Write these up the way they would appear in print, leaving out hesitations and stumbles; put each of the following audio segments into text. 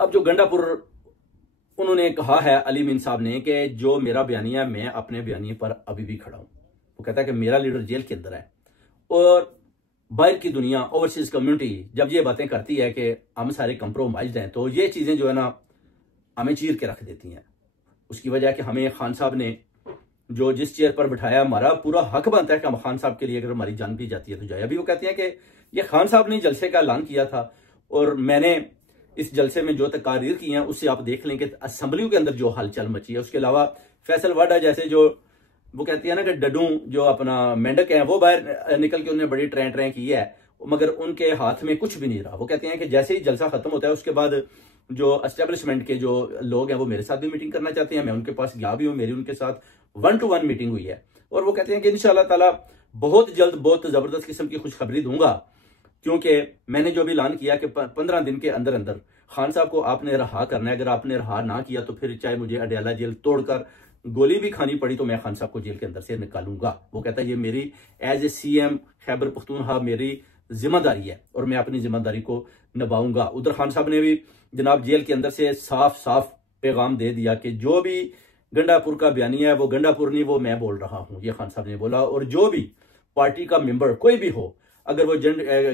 अब जो गंडापुर उन्होंने कहा है अली मीन साहब ने कि जो मेरा बयानिया, मैं अपने बयानिए पर अभी भी खड़ा हूं। वो कहता है कि मेरा लीडर जेल के अंदर है और बाहर की दुनिया, ओवरसीज कम्युनिटी जब ये बातें करती है कि हम सारे कंप्रोमाइज हैं, तो ये चीजें जो है ना हमें चीर के रख देती हैं। उसकी वजह कि हमें खान साहब ने जो जिस चेयर पर बिठाया, हमारा पूरा हक बनता है कि हम खान साहब के लिए अगर हमारी जान भी जाती है तो जाए। अभी वो कहते हैं कि ये खान साहब ने जलसे का ऐलान किया था और मैंने इस जलसे में जो तकारीर की हैं उससे आप देख लें कि असम्बली के अंदर जो हलचल मची है। उसके अलावा फैसल वाडा जैसे जो वो कहती है ना कि डडू जो अपना मेंढक है वो बाहर निकल के उन्होंने बड़ी ट्रें ट्रें की है, मगर उनके हाथ में कुछ भी नहीं रहा। वो कहते हैं कि जैसे ही जलसा खत्म होता है उसके बाद जो एस्टेब्लिशमेंट के जो लोग हैं वो मेरे साथ भी मीटिंग करना चाहते हैं। मैं उनके पास गया भी हूँ, मेरी उनके साथ 1-to-1 मीटिंग हुई है और वो कहते हैं कि इंशाल्लाह ताला बहुत जल्द बहुत जबरदस्त किस्म की खुशखबरी दूंगा, क्योंकि मैंने जो भी ऐलान किया कि 15 दिन के अंदर अंदर खान साहब को आपने रहा करना है। अगर आपने रहा ना किया तो फिर चाहे मुझे अडयाला जेल तोड़कर गोली भी खानी पड़ी तो मैं खान साहब को जेल के अंदर से निकालूंगा। वो कहता है ये मेरी as a CM Khyber Pakhtunkhwa मेरी जिम्मेदारी है और मैं अपनी जिम्मेदारी को निभाऊंगा। उधर खान साहब ने भी जनाब जेल के अंदर से साफ साफ पैगाम दे दिया कि जो भी गंडापुर का बयानी है वो गंडापुर नहीं, वो मैं बोल रहा हूं, ये खान साहब ने बोला। और जो भी पार्टी का मेंबर कोई भी हो, अगर वो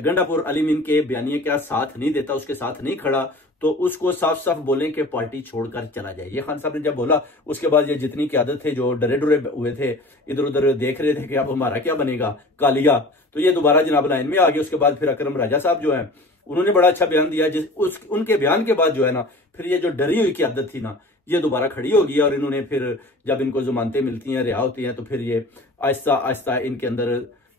गंडापुर अली मीन के बयानिए का साथ नहीं देता, उसके साथ नहीं खड़ा, तो उसको साफ साफ बोलें कि पार्टी छोड़कर चला जाए। ये खान साहब ने जब बोला उसके बाद ये जितनी क्यादत थे जो डरे डरे हुए थे, इधर उधर देख रहे थे कि अब हमारा क्या बनेगा कालिया, तो ये दोबारा जनाब लाइन में आ गए। उसके बाद फिर अकरम राजा साहब जो है उन्होंने बड़ा अच्छा बयान दिया, उनके बयान के बाद जो है ना फिर ये जो डरी हुई क्यादत थी ना ये दोबारा खड़ी होगी और इन्होंने फिर जब इनको जमानतें मिलती हैं, रिहा होती हैं, तो फिर ये आहिस्ता आहिस्ता इनके अंदर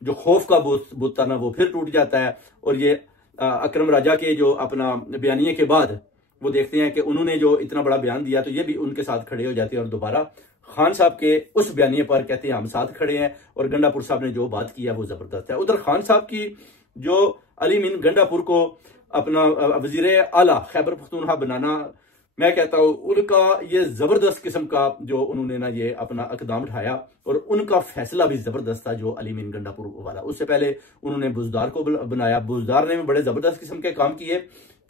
जो खौफ का बुत था ना वो फिर टूट जाता है। और ये अकरम राजा के जो अपना बयानिए के बाद वो देखते हैं कि उन्होंने जो इतना बड़ा बयान दिया तो ये भी उनके साथ खड़े हो जाते हैं और दोबारा खान साहब के उस बयानिए पर कहते हैं हम साथ खड़े हैं और गंडापुर साहब ने जो बात की है वो जबरदस्त है। उधर खान साहब की जो अली मीन गंडापुर को अपना वजीर आला खैबर पख्तूनख्वा बनाना, मैं कहता हूं उनका ये जबरदस्त किस्म का जो उन्होंने ना ये अपना इकदाम उठाया और उनका फैसला भी जबरदस्त था जो अली मीन गंडापुर वाला। उससे पहले उन्होंने बुजदार को बनाया, बुजदार ने भी बड़े जबरदस्त किस्म के काम किए,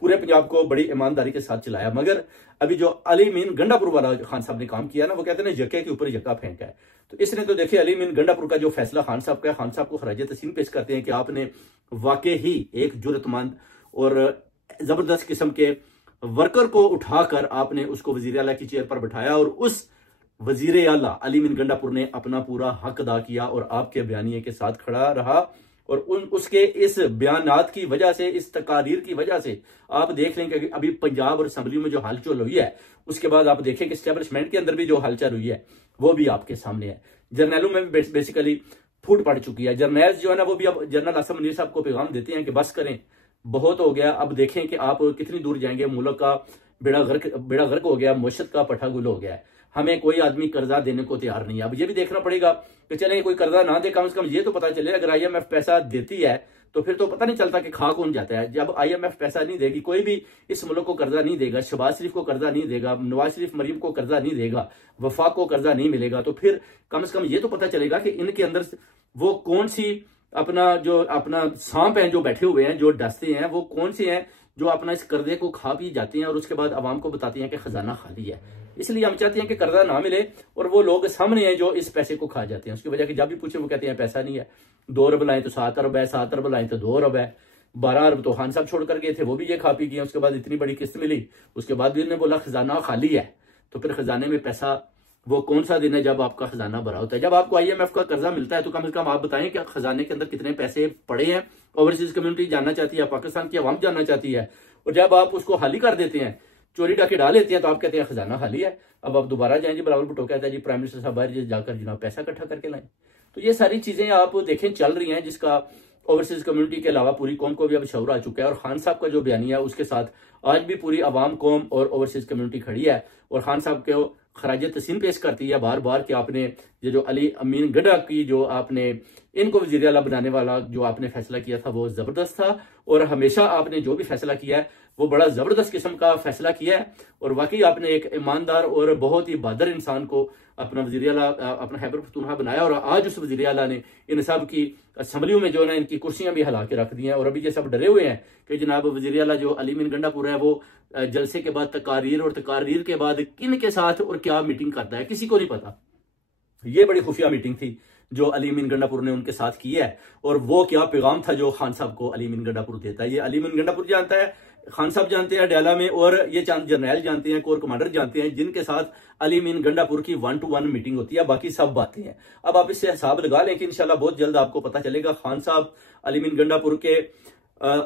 पूरे पंजाब को बड़ी ईमानदारी के साथ चलाया। मगर अभी जो अली मीन गंडापुर वाला खान साहब ने काम किया ना वो कहते हैं यके के ऊपर यका फेंका है। तो इसने तो देखिए अली मीन गंडापुर का जो फैसला खान साहब का, खान साहब को खराज तस्लीम पेश करते हैं कि आपने वाकई ही एक जुर्रतमंद और जबरदस्त किस्म के वर्कर को उठाकर आपने उसको वजीर आला की चेयर पर बिठाया और उस वजीर आला अली मीन गंडापुर ने अपना पूरा हक अदा किया और आपके बयानिए के साथ खड़ा रहा। और उसके इस बयानात की वजह से, इस तकारीर की वजह से आप देख लें कि अभी पंजाब और असम्बली में जो हलचल हुई है, उसके बाद आप देखें कि एस्टेब्लिशमेंट के अंदर भी जो हलचल हुई है वो भी आपके सामने है। जर्नैलों में भी बेसिकली फूट पड़ चुकी है। जर्नैल जो है ना वो भी अब जनरल आसम मुनीर साहब को पैगाम देते हैं कि बस करें, बहुत हो गया, अब देखें कि आप कितनी दूर जाएंगे, मुल्क का बेड़ा गर्क हो गया, मुशत का पठा गुल हो गया है, हमें कोई आदमी कर्जा देने को तैयार नहीं है। अब ये भी देखना पड़ेगा कि चले कोई कर्जा ना दे, कम से कम ये तो पता चले अगर IMF पैसा देती है तो फिर तो पता नहीं चलता कि खा कौन जाता है। जब IMF पैसा नहीं देगी, कोई भी इस मुल्क को कर्जा नहीं देगा, शहबाज शरीफ को कर्जा नहीं देगा, नवाज शरीफ मरीम को कर्जा नहीं देगा, वफाक को कर्जा नहीं मिलेगा, तो फिर कम से कम ये तो पता चलेगा कि इनके अंदर वो कौन सी अपना सांप है जो बैठे हुए हैं, जो डसते हैं, वो कौन से हैं जो अपना इस कर्जे को खा पी जाते हैं और उसके बाद आवाम को बताते हैं कि खजाना खाली है। इसलिए हम चाहते हैं कि कर्जा ना मिले और वो लोग सामने हैं जो इस पैसे को खा जाते हैं। उसकी वजह कि जब भी पूछे वो कहते हैं पैसा नहीं है, 2 अरब लाए तो 7 अरब है, 7 अरब लाए तो 2 अरब है, 12 अरब तो खान साहब छोड़ कर गए थे, वो भी ये खा पी गए। उसके बाद इतनी बड़ी किस्त मिली, उसके बाद भी उन्होंने बोला खजाना खाली है। तो फिर खजाने में पैसा वो कौन सा दिन है जब आपका खजाना भरा होता है? जब आपको IMF का कर्जा मिलता है तो कम से कम आप बताएं कि खजाने के अंदर कितने पैसे पड़े हैं। ओवरसीज कम्युनिटी जानना चाहती है, पाकिस्तान की आवाम जानना चाहती है। और जब आप उसको खाली कर देते हैं, चोरी डाके डाल लेते हैं, तो आप कहते हैं खजाना खाली है। अब आप दोबारा जाएंगे, बराबर भुट्टो कहता है जी प्राइम मिनिस्टर साहब बाहर जाकर जनाब पैसा इकट्ठा करके लाएं। तो ये सारी चीजें आप देखें चल रही हैं, जिसका ओवरसीज कम्युनिटी के अलावा पूरी कौम को भी अब शऊर आ चुका है। और खान साहब का जो बयानिया है उसके साथ आज भी पूरी आवाम, कौम और ओवरसीज कम्युनिटी खड़ी है और खान साहब को खराज तस्लीम पेश करती है बार बार कि आपने ये जो अली मीन गंडा की जो आपने इनको वज़ीर आला बनाने वाला जो आपने फैसला किया था वो जबरदस्त था। और हमेशा आपने जो भी फैसला किया है वो बड़ा जबरदस्त किस्म का फैसला किया है। और वाकई आपने एक ईमानदार और बहुत ही बहादुर इंसान को अपना वज़ीर आला, अपना खैबर पख्तूनख्वा बनाया, और आज उस वज़ीर आला ने इन सब की असम्बलियों में जो है ना इनकी कुर्सियां भी हिला के रख दी हैं। और अभी ये सब डरे हुए हैं कि जनाब वज़ीर आला जो अली मीन गंडापुर है वो जलसे के बाद तकारीर, और तकारीर के बाद किन के साथ और क्या मीटिंग करता है किसी को नहीं पता। ये बड़ी खुफिया मीटिंग थी जो अली मीन गंडापुर ने उनके साथ की है, और वो क्या पैगाम था जो खान साहब को अली मीन गंडापुर देता है। ये अली मीन गंडापुर जानता है, खान साहब जानते हैं डाला में, और ये चंद जर्नैल जानते हैं, कोर कमांडर जानते हैं, जिनके साथ अली मीन गंडापुर की 1-to-1 मीटिंग होती है। बाकी सब बातें हैं। अब आप इससे हिसाब लगा लें कि इंशाल्लाह बहुत जल्द आपको पता चलेगा खान साहब अली मीन गंडापुर के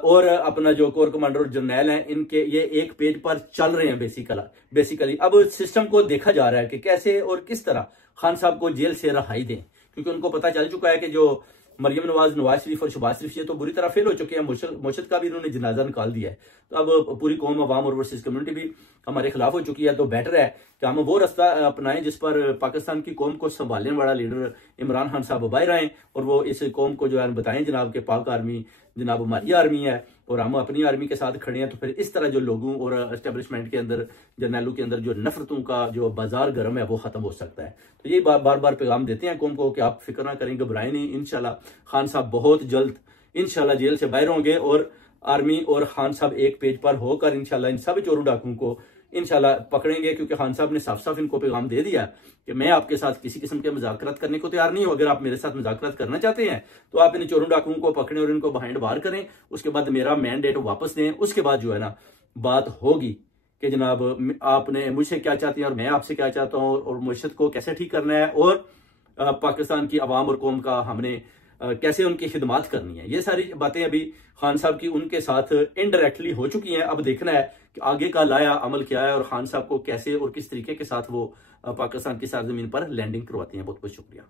और अपना जो कोर कमांडर और जर्नैल हैं, इनके ये एक पेज पर चल रहे हैं बेसिकली। अब सिस्टम को देखा जा रहा है कि कैसे और किस तरह खान साहब को जेल से रहाई दें, क्योंकि उनको पता चल चुका है कि जो मरियम नवाज शरीफ और शहबाज शरीफ ये तो बुरी तरह फेल हो चुके हैं। मुर्शद का भी इन्होंने जनाजा निकाल दिया है। तो अब पूरी कौम, अवाम और ओवरसीज कम्युनिटी भी हमारे खिलाफ हो चुकी है। तो बेटर है कि हम वो रास्ता अपनाएं जिस पर पाकिस्तान की कौम को संभालने वाला लीडर इमरान खान साहब बाहर आए, और वो इस कौम को जो है बताएं जनाब के पाक आर्मी जनाब हमारी आर्मी है और हम अपनी आर्मी के साथ खड़े हैं। तो फिर इस तरह जो लोगों और एस्टेब्लिशमेंट के अंदर, जर्नैलों के अंदर जो नफरतों का जो बाजार गर्म है वो खत्म हो सकता है। तो ये बार बार पैगाम देते हैं कौम को कि आप फिक्र ना करें, घबराएं नहीं। इंशाल्लाह खान साहब बहुत जल्द इंशाल्लाह जेल से बाहर होंगे, और आर्मी और खान साहब एक पेज पर होकर इंशाल्लाह इन सब चोरों डाकुओं को इंशाल्लाह पकड़ेंगे, क्योंकि खान साहब ने साफ साफ इनको पैगाम दे दिया कि मैं आपके साथ किसी किस्म के मुज़ाकरात करने को तैयार नहीं हूं। अगर आप मेरे साथ मुज़ाकरात करना चाहते हैं तो आप इन चोरों डाकुओं को पकड़ें और इनको बाहर बाहर करें, उसके बाद मेरा मैंडेट वापस दें। उसके बाद जो है ना बात होगी कि जनाब आपने मुझसे क्या चाहते हैं और मैं आपसे क्या चाहता हूं, और मुर्शद को कैसे ठीक करना है, और पाकिस्तान की आवाम और कौम का हमने कैसे उनकी खिदमत करनी है। ये सारी बातें अभी खान साहब की उनके साथ इनडायरेक्टली हो चुकी हैं। अब देखना है कि आगे का लाया अमल क्या है, और खान साहब को कैसे और किस तरीके के साथ वो पाकिस्तान की सरजमीन पर लैंडिंग करवाती हैं। बहुत बहुत शुक्रिया।